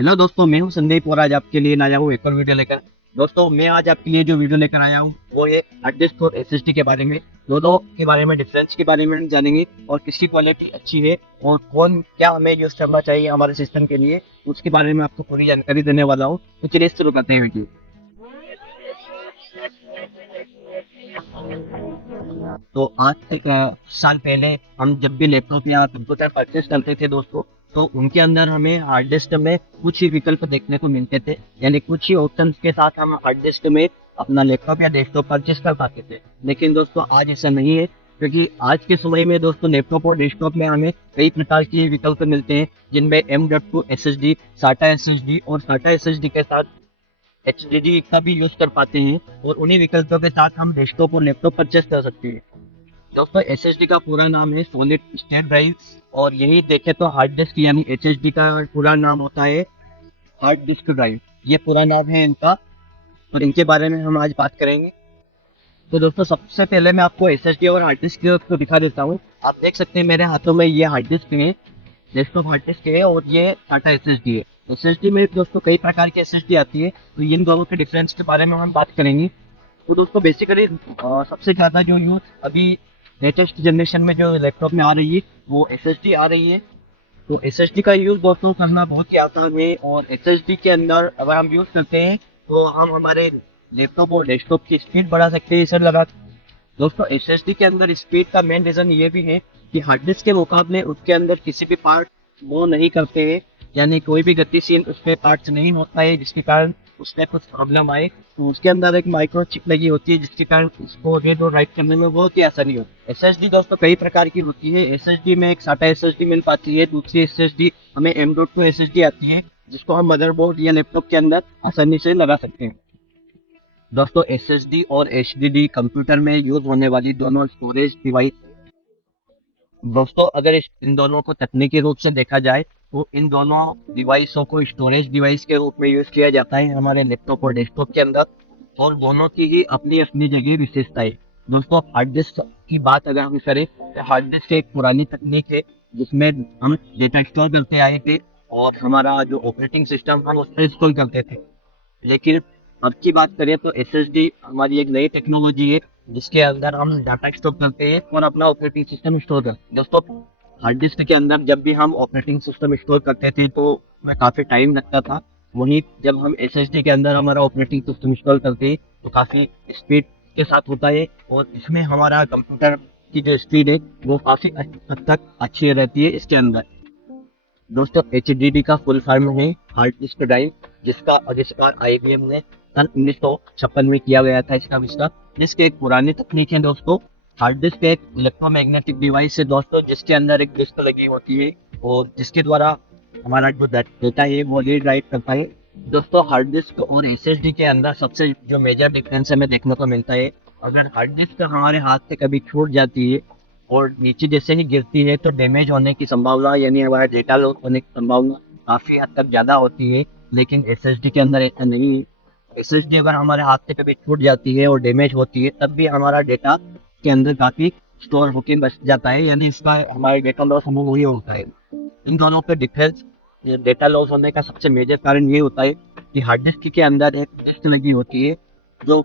Hello दोस्तों, मैं हूं संदीप और आज आपके लिए आया हूं एक और वीडियो लेकर। दोस्तों, मैं आज आपके लिए जो वीडियो लेकर आया हूं वो है हार्ड डिस्क और एसएसडी के बारे में। दोनों के बारे में, डिफरेंस के बारे में हम जानेंगे और किसकी क्वालिटी अच्छी है और कौन क्या हमें यूज करना चाहिए हमारे सिस्टम के लिए, उसके बारे में आपको पूरी जानकारी देने वाला हूँ। तो चलिए शुरू करते हैं वीडियो। तो आज से साल पहले हम जब भी लैपटॉप या कंप्यूटर परचेस करते थे दोस्तों, तो उनके अंदर हमें हार्ड डिस्क में कुछ ही विकल्प देखने को मिलते थे, यानी कुछ ही ऑप्शंस के साथ हम हार्ड डिस्क में अपना लैपटॉप या डेस्कटॉप परचेस कर पाते थे। लेकिन दोस्तों आज ऐसा नहीं है, क्योंकि आज के समय में दोस्तों लैपटॉप और डेस्कटॉप में हमें कई प्रकार के विकल्प मिलते हैं, जिनमें M.2 SSD, SATA SSD और SATA SSD के साथ HDD का भी यूज कर पाते हैं, और उन्हीं विकल्पों के साथ हम डेस्कटॉप और लैपटॉप परचेस कर सकते हैं। दोस्तों, एसएसडी का पूरा नाम है सॉलिड स्टेट ड्राइव, और यही देखें तो हार्ड डिस्क यानी एचएसडी का पूरा नाम होता है हार्ड डिस्क ड्राइव। ये पूरा नाम है इनका, और इनके बारे में हम आज बात करेंगे। तो दोस्तों, सबसे पहले मैं आपको एसएसडी और हार्ड डिस्क को दिखा देता हूँ। आप देख सकते हैं मेरे हाथों में ये हार्ड डिस्क है, डेस्कटॉप हार्ड डिस्क है, और ये टाटा एसएसडी है। एसएसडी में दोस्तों कई प्रकार की एसएसडी आती है, तो इन दोनों के डिफरेंस के बारे में हम बात करेंगे। तो दोस्तों बेसिकली सबसे ज़्यादा जो यूज अभी लेटेस्ट जनरेशन में जो लैपटॉप में आ रही है वो एसएसडी आ रही है। तो एसएसडी का यूज दोस्तों करना बहुत ही आसान है, और एसएसडी के अंदर अगर हम यूज करते हैं तो हम हमारे लैपटॉप और डेस्कटॉप की स्पीड बढ़ा सकते हैं इसे लगा। दोस्तों, एसएसडी के अंदर स्पीड का मेन रीजन ये भी है कि हार्ड डिस्क के मुकाबले उसके अंदर किसी भी पार्ट वो नहीं करते हैं, यानी कोई भी गतिशील उसमें पार्ट्स नहीं होता है जिसके कारण उसमें कुछ प्रॉब्लम आए। तो उसके अंदर एक माइक्रो चिप लगी होती है जिसके कारण उसको रीड और राइट करने में बहुत ही आसानी होती है। एसएसडी दोस्तों कई प्रकार की होती है। एसएसडी में एक साटा एसएसडी मिल पाती है, दूसरी एसएसडी हमें M.2 एसएसडी आती है, जिसको हम मदरबोर्ड या लैपटॉप के अंदर आसानी से लगा सकते हैं। दोस्तों, एसएसडी और एचडीडी कंप्यूटर में यूज होने वाली दोनों स्टोरेज डिवाइस। दोस्तों, अगर इन दोनों को तकनीकी रूप से देखा जाए तो इन दोनों डिवाइसों को स्टोरेज डिवाइस के रूप में यूज किया जाता है हमारे लैपटॉप और डेस्कटॉप के अंदर, और दोनों की ही अपनी अपनी जगह विशेषता है। दोस्तों, हार्ड डिस्क की बात अगर हम करें तो हार्ड डिस्क एक पुरानी तकनीक है जिसमें हम डेटा स्टोर करते आए थे, और हमारा जो ऑपरेटिंग सिस्टम हम उसमें इंस्टॉल करते थे। लेकिन अब की बात करें तो एसएसडी हमारी एक नई टेक्नोलॉजी है जिसके अंदर हम डाटा स्टोर करते हैं और अपना ऑपरेटिंग सिस्टम स्टोर करते हैं। दोस्तों, हार्ड डिस्क के अंदर जब भी हम ऑपरेटिंग सिस्टम स्टोर करते थे तो में काफ़ी टाइम लगता था। वहीं जब हम एसएसडी के अंदर हमारा ऑपरेटिंग सिस्टम इंस्टॉल करते हैं तो काफ़ी स्पीड के साथ होता है, और इसमें हमारा कंप्यूटर की जो स्पीड है वो काफ़ी हद तक अच्छी रहती है इसके अंदर। दोस्तों, HDD का फुल फॉर्म है हार्ड डिस्क ड्राइव, जिसका आविष्कार IBM ने सन 1956 में किया गया था। इसका आविष्कार जिसकी एक पुरानी तकनीक है दोस्तों। हार्ड डिस्क एक इलेक्ट्रोमैग्नेटिक डिवाइस है दोस्तों, जिसके अंदर एक डिस्क लगी होती है और जिसके द्वारा हमारा जो डेटा है वो रीड राइट करता है। दोस्तों, हार्ड डिस्क और एसएसडी के अंदर सबसे जो मेजर डिफरेंस हमें देखने को मिलता है, अगर हार्ड डिस्क हमारे हाथ से कभी छूट जाती है और नीचे जैसे ही गिरती है तो डैमेज होने की संभावना, यानी हमारा डेटा लॉस होने की संभावना काफ़ी हद तक ज़्यादा होती है। लेकिन एसएसडी के अंदर ऐसा नहीं है। एसएसडी अगर हमारे हाथ से कभी छूट जाती है और डैमेज होती है तब भी हमारा डेटा के अंदर काफ़ी स्टोर होके बच जाता है, यानी इसका हमारा डेटा लॉस हमें वही होता है। इन दोनों पे डिफरेंस, डेटा लॉस होने का सबसे मेजर कारण ये होता है कि हार्ड डिस्क के अंदर एक डिस्क लगी होती है जो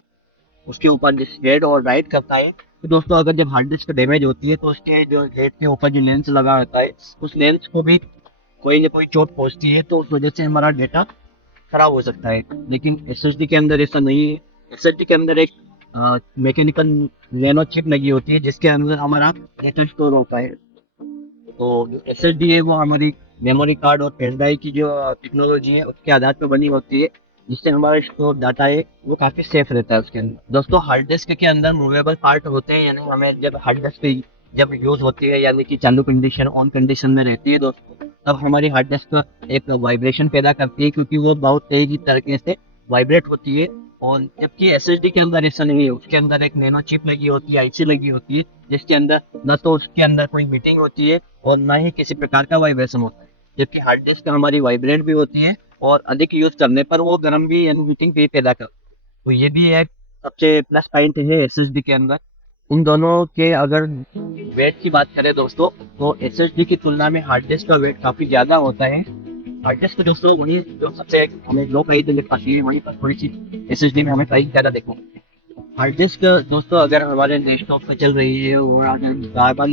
उसके ऊपर रीड और राइट करता है। तो दोस्तों, अगर जब हार्ड डिस्क डैमेज होती है तो उसके जो हेड के ऊपर जो लेंस लगा रहता है उस लेंस को भी कोई ना कोई चोट पहुंचती है, तो उस वजह से हमारा डेटा खराब हो सकता है। लेकिन एसएसडी के अंदर ऐसा नहीं है। एसएसडी के अंदर एक मैकेनिकल नैनो चिप लगी होती है जिसके अंदर हमारा डेटा स्टोर होता है। तो जो एसएसडी है वो हमारी मेमोरी कार्ड और पेन ड्राइव की जो टेक्नोलॉजी है उसके आधार पर बनी होती है, जिससे हमारा स्टोर डाटा है वो काफ़ी सेफ रहता है उसके अंदर। दोस्तों, हार्ड डिस्क के अंदर मूवेबल पार्ट होते हैं, यानी हमें जब हार्ड डिस्क जब यूज होती है यानी कि चालू कंडीशन ऑन कंडीशन में रहती है दोस्तों, तब हमारी हार्ड डिस्क एक वाइब्रेशन पैदा करती है, क्योंकि वो बहुत तेजी तरीके से वाइब्रेट होती है। और जबकि एसएसडी के अंदर ऐसा नहीं है, उसके अंदर एक नैनो चिप लगी होती है, आईसी लगी होती है, जिसके अंदर न तो उसके अंदर कोई मीटिंग होती है और ना ही किसी प्रकार का वाइब्रेशन होता है। जबकि हार्ड डिस्क हमारी वाइब्रेट भी होती है और अधिक यूज करने पर वो गर्म भी यानी हीटिंग भी पैदा कर। तो ये भी एक सबसे प्लस पॉइंट है एसएसडी के अंदर। उन दोनों के अगर वेट की बात करें दोस्तों, तो एसएसडी की तुलना में हार्ड डिस्क का वेट काफ़ी ज़्यादा होता है, हार्ड डिस्क दोस्तों वही जो सबसे हमें लो प्राइस में पाती है, वहीं पर थोड़ी सी एसएसडी में हमें प्राइस ज़्यादा देखो। हार्ड डिस्क दोस्तों अगर हमारे डेस्कटॉप पे चल रही है और अगर बार बार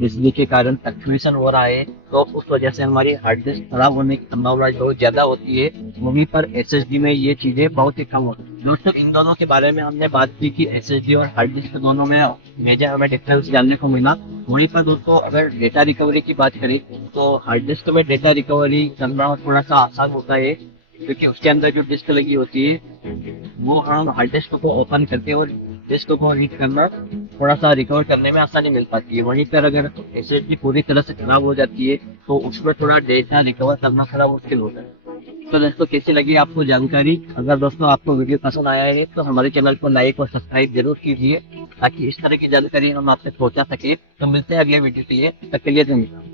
बिजली के कारण फ्लक्चुएशन हो रहा है तो उस वजह से हमारी हार्ड डिस्क खराब होने की संभावना बहुत ज्यादा होती है। वहीं पर एसएसडी में ये चीजें बहुत ही कम होती है। दोस्तों इन दोनों के बारे में हमने बात की कि एसएसडी और हार्ड डिस्क दोनों में मेजर हमें डिफरेंस जानने को मिला। वहीं पर दोस्तों अगर डेटा रिकवरी की बात करें तो हार्ड डिस्क में डेटा रिकवरी करना थोड़ा सा आसान होता है, क्योंकि उसके अंदर जो डिस्क लगी होती है वो हम हार्ड डिस्क को ओपन करके और डिस्क को रीड करना थोड़ा सा रिकवर करने में आसानी मिल पाती है। वहीं पर अगर एसएसडी पूरी तरह से खराब हो जाती है तो उसमें थोड़ा डेटा रिकवर करना थोड़ा मुश्किल होता है। तो दोस्तों कैसी लगी आपको जानकारी? अगर दोस्तों आपको वीडियो पसंद आया है तो हमारे चैनल को लाइक और सब्सक्राइब जरूर कीजिए ताकि इस तरह की जानकारी हम आपसे पहुंचा सके। तो मिलते हैं अगले वीडियो के लिए, तब तक के लिए धन्यवाद।